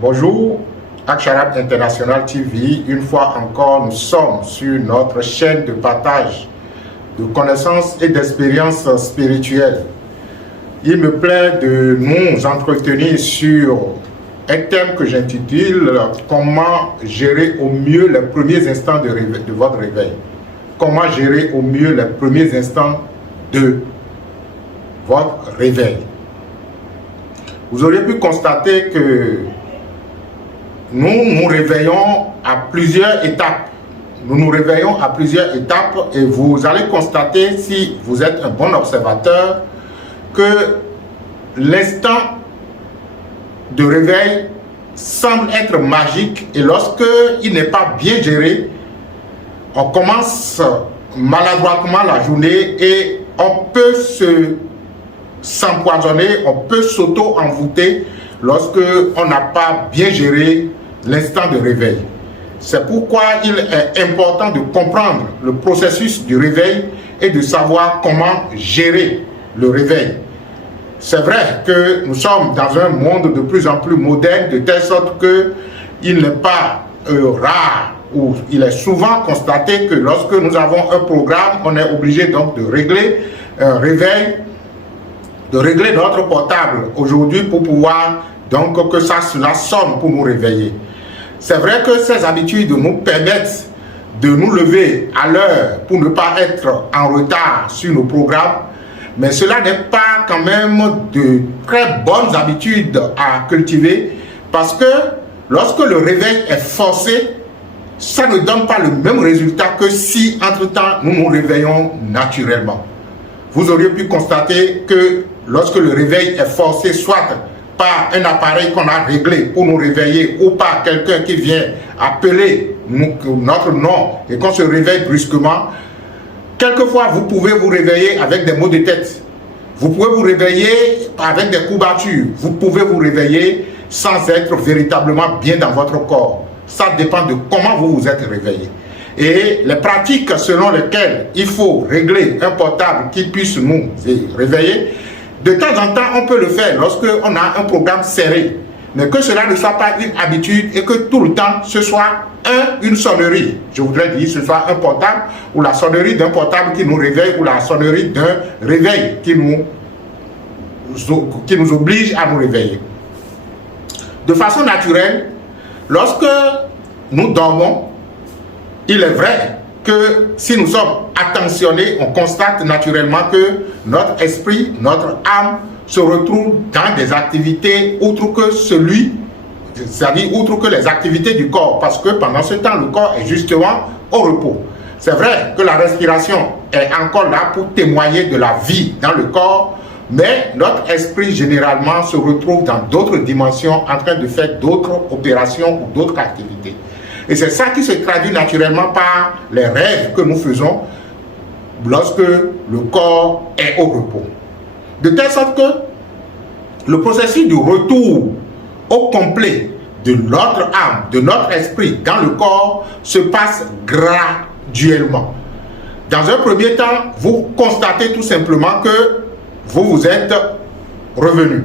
Bonjour, Aksharat International TV. Une fois encore, nous sommes sur notre chaîne de partage de connaissances et d'expériences spirituelles. Il me plaît de nous entretenir sur un thème que j'intitule « Comment gérer au mieux les premiers instants de votre réveil ». Comment gérer au mieux les premiers instants de votre réveil. Vous auriez pu constater que nous nous réveillons à plusieurs étapes. Nous nous réveillons à plusieurs étapes et vous allez constater, si vous êtes un bon observateur, que l'instant de réveil semble être magique et lorsqu'il n'est pas bien géré, on commence maladroitement la journée et on peut s'empoisonner, on peut s'auto-envoûter lorsque on n'a pas bien géré l'instant de réveil. C'est pourquoi il est important de comprendre le processus du réveil et de savoir comment gérer le réveil. C'est vrai que nous sommes dans un monde de plus en plus moderne, de telle sorte qu'il n'est pas rare ou il est souvent constaté que lorsque nous avons un programme, on est obligé donc de régler un réveil, de régler notre portable aujourd'hui pour pouvoir donc que cela sonne pour nous réveiller. C'est vrai que ces habitudes nous permettent de nous lever à l'heure pour ne pas être en retard sur nos programmes, mais cela n'est pas quand même de très bonnes habitudes à cultiver parce que lorsque le réveil est forcé, ça ne donne pas le même résultat que si entre-temps nous nous réveillons naturellement. Vous auriez pu constater que lorsque le réveil est forcé, soit par un appareil qu'on a réglé pour nous réveiller ou par quelqu'un qui vient appeler notre nom et qu'on se réveille brusquement, quelquefois vous pouvez vous réveiller avec des maux de tête, vous pouvez vous réveiller avec des courbatures, vous pouvez vous réveiller sans être véritablement bien dans votre corps. Ça dépend de comment vous vous êtes réveillé. Et les pratiques selon lesquelles il faut régler un portable qui puisse nous réveiller, de temps en temps, on peut le faire lorsqu'on a un programme serré. Mais que cela ne soit pas une habitude et que tout le temps, ce soit une sonnerie. Je voudrais dire, ce soit un portable ou la sonnerie d'un portable qui nous réveille ou la sonnerie d'un réveil qui nous oblige à nous réveiller. De façon naturelle, lorsque nous dormons, il est vrai que si nous sommes attentionnés, on constate naturellement que notre esprit, notre âme se retrouve dans des activités outre que c'est-à-dire outre que les activités du corps, parce que pendant ce temps, le corps est justement au repos. C'est vrai que la respiration est encore là pour témoigner de la vie dans le corps, mais notre esprit généralement se retrouve dans d'autres dimensions en train de faire d'autres opérations ou d'autres activités. Et c'est ça qui se traduit naturellement par les rêves que nous faisons lorsque le corps est au repos. De telle sorte que le processus du retour au complet de notre âme, de notre esprit dans le corps se passe graduellement. Dans un premier temps, vous constatez tout simplement que vous êtes revenu.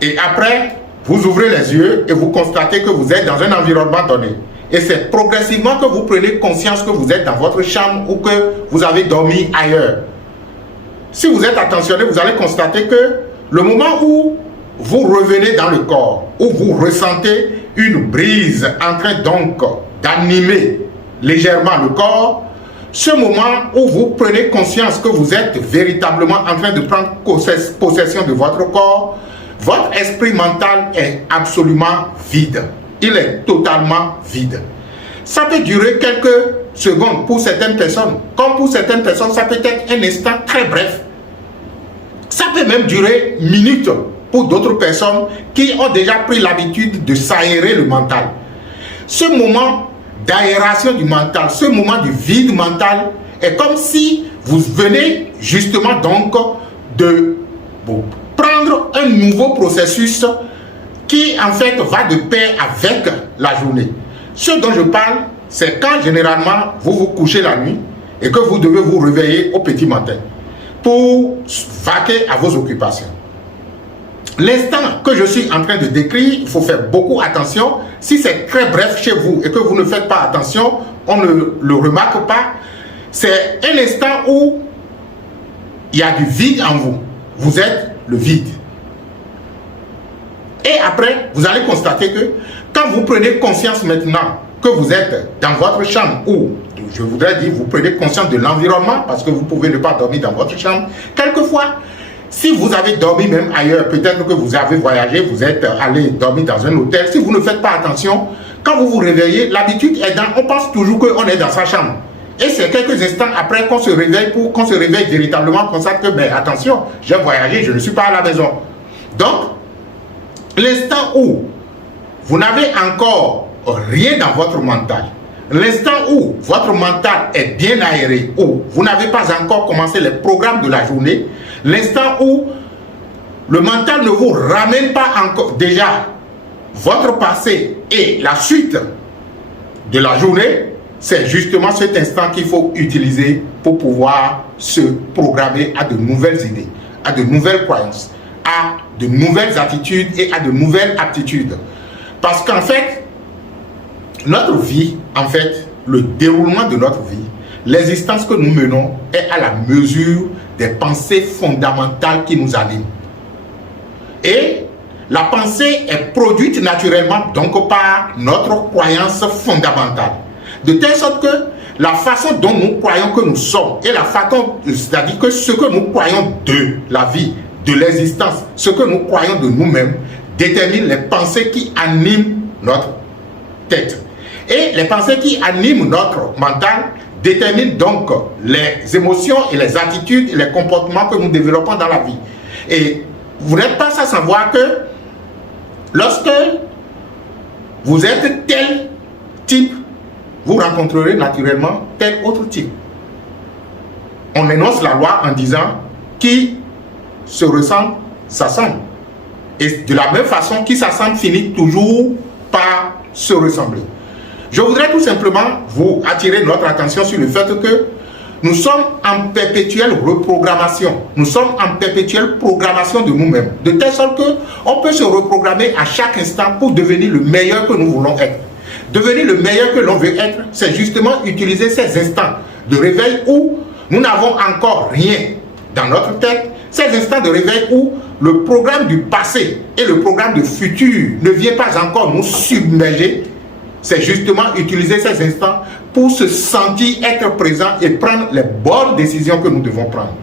Et après, vous ouvrez les yeux et vous constatez que vous êtes dans un environnement donné. Et c'est progressivement que vous prenez conscience que vous êtes dans votre chambre ou que vous avez dormi ailleurs. Si vous êtes attentionné, vous allez constater que le moment où vous revenez dans le corps, où vous ressentez une brise en train donc d'animer légèrement le corps, ce moment où vous prenez conscience que vous êtes véritablement en train de prendre possession de votre corps, votre esprit mental est absolument vide. Il est totalement vide. Ça peut durer quelques secondes pour certaines personnes. Comme pour certaines personnes, ça peut être un instant très bref. Ça peut même durer minutes pour d'autres personnes qui ont déjà pris l'habitude de s'aérer le mental. Ce moment d'aération du mental, ce moment du vide mental est comme si vous venez justement donc de prendre un nouveau processus qui en fait va de pair avec la journée. Ce dont je parle, c'est quand généralement vous vous couchez la nuit et que vous devez vous réveiller au petit matin pour vaquer à vos occupations. l'instant que je suis en train de décrire, il faut faire beaucoup attention. Si c'est très bref chez vous et que vous ne faites pas attention, on ne le remarque pas. C'est un instant où il y a du vide en vous. Vous êtes le vide. Et après, vous allez constater que quand vous prenez conscience maintenant que vous êtes dans votre chambre, ou je voudrais dire, vous prenez conscience de l'environnement, parce que vous pouvez ne pas dormir dans votre chambre. Quelquefois, si vous avez dormi même ailleurs, peut-être que vous avez voyagé, vous êtes allé dormir dans un hôtel, si vous ne faites pas attention, quand vous vous réveillez, l'habitude est on pense toujours qu'on est dans sa chambre. Et c'est quelques instants après qu'on se réveille, qu'on se réveille véritablement, qu'on constate que, ben attention, j'ai voyagé, je ne suis pas à la maison. Donc, l'instant où vous n'avez encore rien dans votre mental, l'instant où votre mental est bien aéré, où vous n'avez pas encore commencé les programmes de la journée, l'instant où le mental ne vous ramène pas encore déjà votre passé et la suite de la journée, c'est justement cet instant qu'il faut utiliser pour pouvoir se programmer à de nouvelles idées, à de nouvelles croyances, à de nouvelles attitudes et à de nouvelles aptitudes. Parce qu'en fait, notre vie, en fait, le déroulement de notre vie, l'existence que nous menons est à la mesure des pensées fondamentales qui nous animent. Et la pensée est produite naturellement donc par notre croyance fondamentale. De telle sorte que la façon dont nous croyons que nous sommes et la façon, c'est-à-dire que ce que nous croyons de la vie, de l'existence, ce que nous croyons de nous-mêmes, détermine les pensées qui animent notre tête. Et les pensées qui animent notre mental déterminent donc les émotions et les attitudes et les comportements que nous développons dans la vie. Et vous n'êtes pas sans savoir que lorsque vous êtes tel type, vous rencontrerez naturellement tel autre type. On énonce la loi en disant qui se ressemble, s'assemble. Et de la même façon, qui s'assemble finit toujours par se ressembler. Je voudrais tout simplement vous attirer notre attention sur le fait que nous sommes en perpétuelle reprogrammation. Nous sommes en perpétuelle programmation de nous-mêmes. De telle sorte qu'on peut se reprogrammer à chaque instant pour devenir le meilleur que nous voulons être. Devenir le meilleur que l'on veut être, c'est justement utiliser ces instants de réveil où nous n'avons encore rien dans notre tête. Ces instants de réveil où le programme du passé et le programme du futur ne vient pas encore nous submerger. C'est justement utiliser ces instants pour se sentir être présent et prendre les bonnes décisions que nous devons prendre.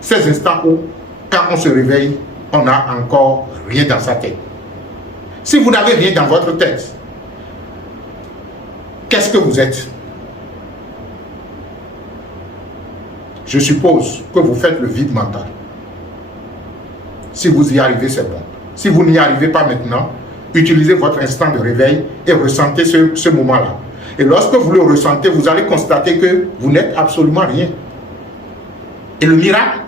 Ces instants où, quand on se réveille, on n'a encore rien dans sa tête. Si vous n'avez rien dans votre tête, qu'est-ce que vous êtes? Je suppose que vous faites le vide mental. Si vous y arrivez, c'est bon. Si vous n'y arrivez pas maintenant, utilisez votre instant de réveil et ressentez ce moment-là. Et lorsque vous le ressentez, vous allez constater que vous n'êtes absolument rien. Et le miracle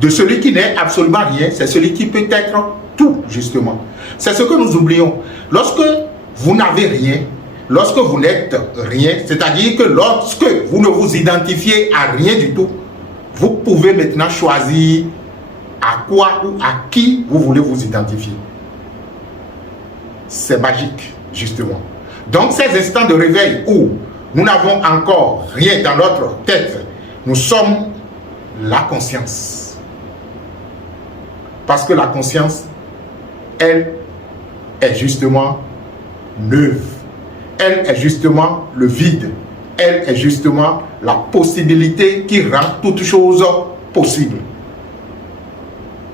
de celui qui n'est absolument rien, c'est celui qui peut être tout, justement. C'est ce que nous oublions. Lorsque vous n'avez rien, lorsque vous n'êtes rien, c'est-à-dire que lorsque vous ne vous identifiez à rien du tout, vous pouvez maintenant choisir à quoi ou à qui vous voulez vous identifier. C'est magique, justement. Donc, ces instants de réveil où nous n'avons encore rien dans notre tête, nous sommes la conscience. Parce que la conscience, elle est justement neuve. Elle est justement le vide. Elle est justement la possibilité qui rend toute chose possible.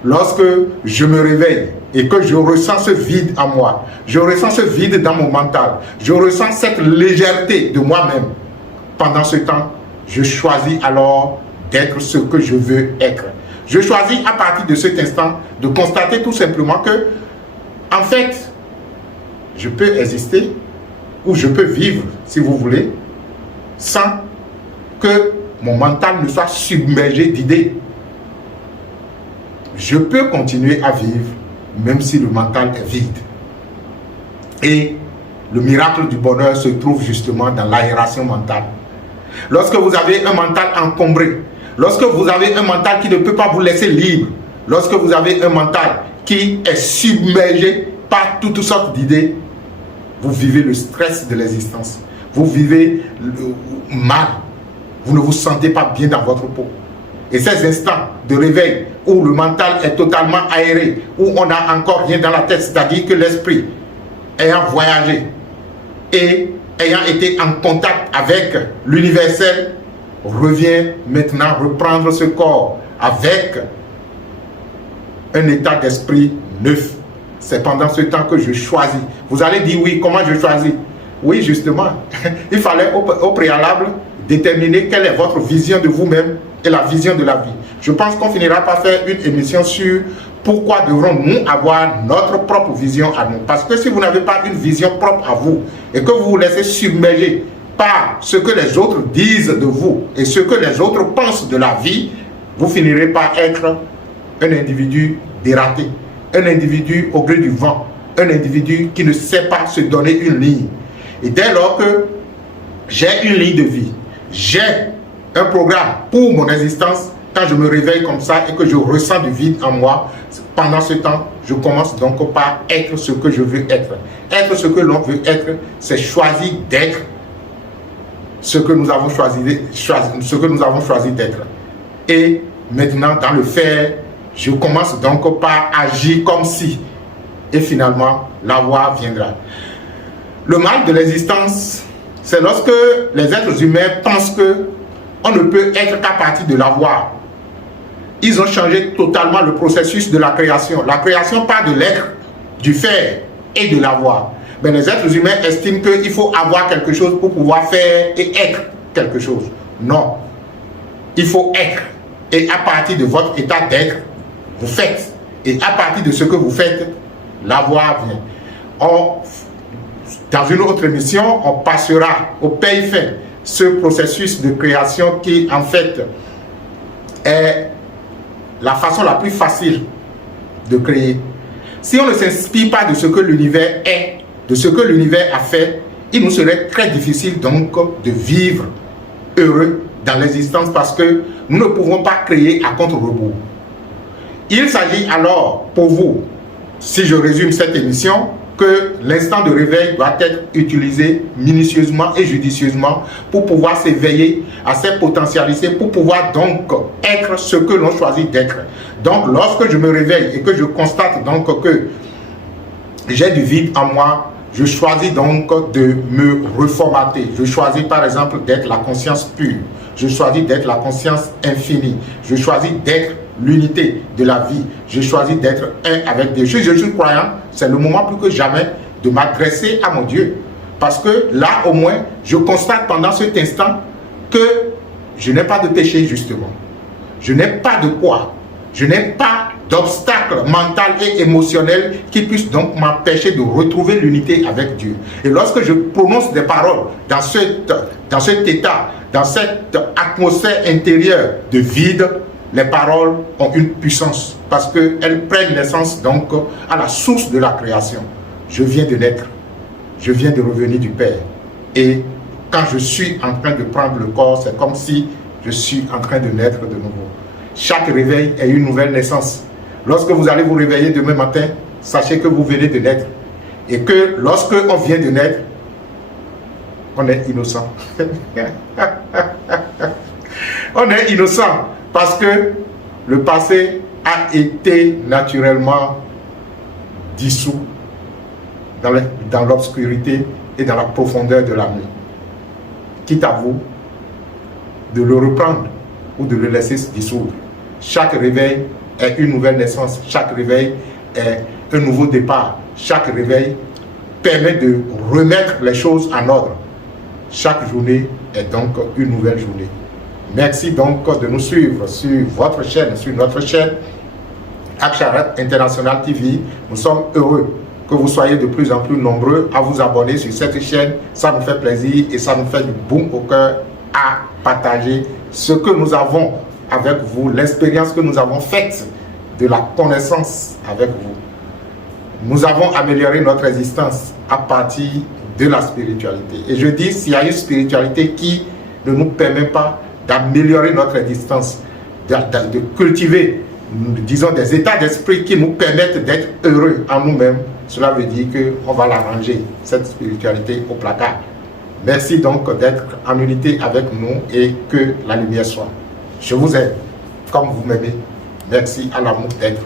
Lorsque je me réveille et que je ressens ce vide en moi, je ressens ce vide dans mon mental, je ressens cette légèreté de moi-même, pendant ce temps, je choisis alors d'être ce que je veux être. Je choisis à partir de cet instant de constater tout simplement que, en fait, je peux exister ou je peux vivre, si vous voulez, sans que mon mental ne soit submergé d'idées. Je peux continuer à vivre même si le mental est vide. Et le miracle du bonheur se trouve justement dans l'aération mentale. Lorsque vous avez un mental encombré, lorsque vous avez un mental qui ne peut pas vous laisser libre, lorsque vous avez un mental qui est submergé par toutes sortes d'idées, vous vivez le stress de l'existence. Vous vivez mal. Vous ne vous sentez pas bien dans votre peau. Et ces instants de réveil où le mental est totalement aéré, où on n'a encore rien dans la tête, c'est-à-dire que l'esprit ayant voyagé et ayant été en contact avec l'universel, revient maintenant reprendre ce corps avec un état d'esprit neuf. C'est pendant ce temps que je choisis. Vous allez dire oui, comment je choisis? Oui, justement, il fallait au préalable déterminer quelle est votre vision de vous-même et la vision de la vie. Je pense qu'on finira par faire une émission sur pourquoi devrons-nous avoir notre propre vision à nous. Parce que si vous n'avez pas une vision propre à vous et que vous vous laissez submerger par ce que les autres disent de vous et ce que les autres pensent de la vie, vous finirez par être un individu dératé, un individu au gré du vent, un individu qui ne sait pas se donner une ligne. Et dès lors que j'ai une ligne de vie, j'ai un programme pour mon existence, quand je me réveille comme ça et que je ressens du vide en moi, pendant ce temps, je commence donc par être ce que je veux être. Être ce que l'on veut être, c'est choisir d'être ce que nous avons choisi d'être. Et maintenant, dans le faire, je commence donc par agir comme si, et finalement, la voie viendra. Le mal de l'existence, c'est lorsque les êtres humains pensent que on ne peut être qu'à partir de l'avoir. Ils ont changé totalement le processus de la création. La création part de l'être, du faire et de l'avoir. Mais les êtres humains estiment qu'il faut avoir quelque chose pour pouvoir faire et être quelque chose. Non. Il faut être. Et à partir de votre état d'être, vous faites. Et à partir de ce que vous faites, l'avoir vient. Dans une autre émission, on passera au pays fin ce processus de création qui, en fait, est la façon la plus facile de créer. Si on ne s'inspire pas de ce que l'univers est, de ce que l'univers a fait, il nous serait très difficile donc de vivre heureux dans l'existence parce que nous ne pouvons pas créer à contre-rebours. Il s'agit alors pour vous, si je résume cette émission, que l'instant de réveil doit être utilisé minutieusement et judicieusement pour pouvoir s'éveiller à ses potentialités, pour pouvoir donc être ce que l'on choisit d'être. Donc lorsque je me réveille et que je constate donc que j'ai du vide en moi, je choisis donc de me reformater. Je choisis par exemple d'être la conscience pure. Je choisis d'être la conscience infinie. Je choisis d'être l'unité de la vie. Je choisis d'être un avec Dieu. Je suis croyant, c'est le moment plus que jamais de m'adresser à mon Dieu. Parce que là, au moins, je constate pendant cet instant que je n'ai pas de péché, justement. Je n'ai pas de poids. Je n'ai pas d'obstacle mental et émotionnel qui puisse donc m'empêcher de retrouver l'unité avec Dieu. Et lorsque je prononce des paroles dans cet état, dans cette atmosphère intérieure de vide, les paroles ont une puissance parce qu'elles prennent naissance donc à la source de la création. Je viens de naître, je viens de revenir du Père. Et quand je suis en train de prendre le corps, c'est comme si je suis en train de naître de nouveau. Chaque réveil est une nouvelle naissance. Lorsque vous allez vous réveiller demain matin, sachez que vous venez de naître. Et que lorsque on vient de naître, on est innocent. On est innocent. Parce que le passé a été naturellement dissous dans l'obscurité et dans la profondeur de la nuit. Quitte à vous de le reprendre ou de le laisser se dissoudre. Chaque réveil est une nouvelle naissance. Chaque réveil est un nouveau départ. Chaque réveil permet de remettre les choses en ordre. Chaque journée est donc une nouvelle journée. Merci donc de nous suivre sur votre chaîne, sur notre chaîne Aksharat International TV. Nous sommes heureux que vous soyez de plus en plus nombreux à vous abonner sur cette chaîne. Ça nous fait plaisir et ça nous fait du boum au cœur à partager ce que nous avons avec vous, l'expérience que nous avons faite de la connaissance avec vous. Nous avons amélioré notre existence à partir de la spiritualité. Et je dis, s'il y a une spiritualité qui ne nous permet pas d'améliorer notre existence, de cultiver disons, des états d'esprit qui nous permettent d'être heureux en nous-mêmes, cela veut dire qu'on va la ranger, cette spiritualité, au placard. Merci donc d'être en unité avec nous et que la lumière soit. Je vous aime comme vous m'aimez. Merci à l'amour d'être.